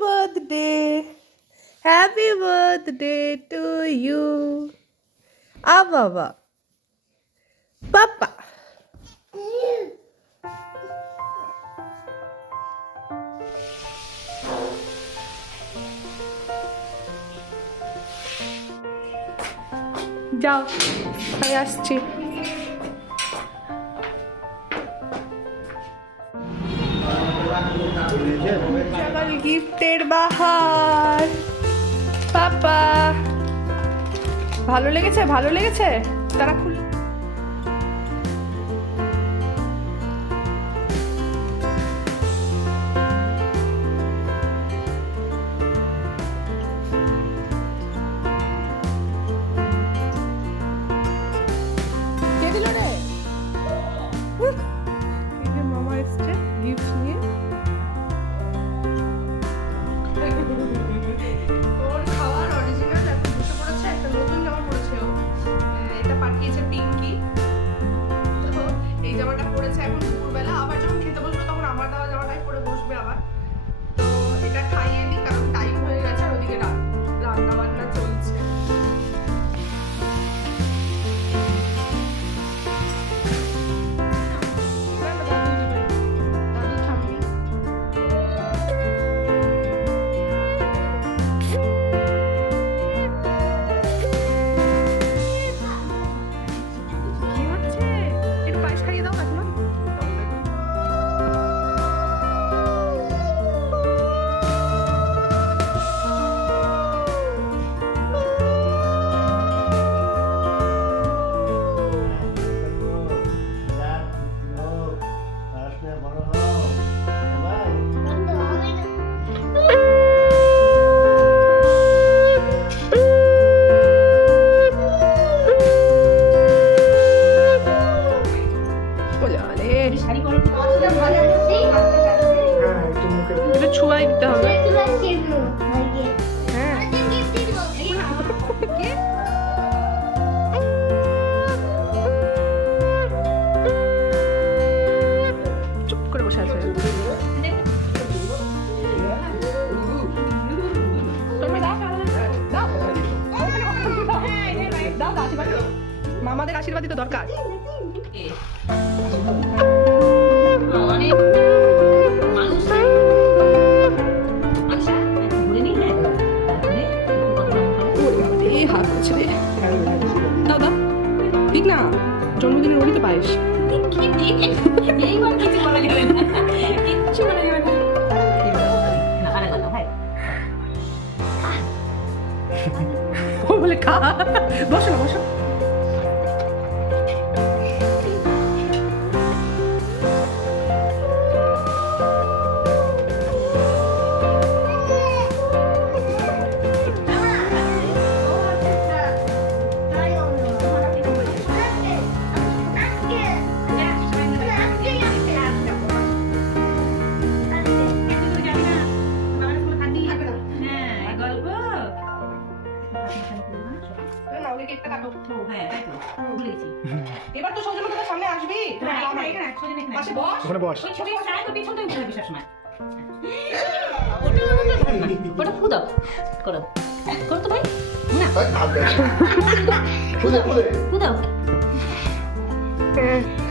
birthday happy birthday to you আ বাবা পাপা যাও আমি আসছি সকাল গিফটের বাহার। পাপা। ভালো লেগেছে? ভালো লেগেছে? তারা খুল। বলে একটু ছুয়াই দিতে হবে। হ্যাঁ। চুপ করে বসে আছে। তোমরা দাও, দাও। দাও, দাও, আশীর্বাদ দাও। মামাদের আশীর্বাদই তো দরকার। দাও ঠিক না জন্মদিনের ওরই তো ও বলে খা। কেকটা কাটো। হ্যাঁ তাই তো। ভুলেছি এবার তো সৌজন্য তোদের সামনে আসবি? এখানে বস। ওখানে তো ঘুরে ওটা ওটা ফু দাও করো। করো তো ভাই। না।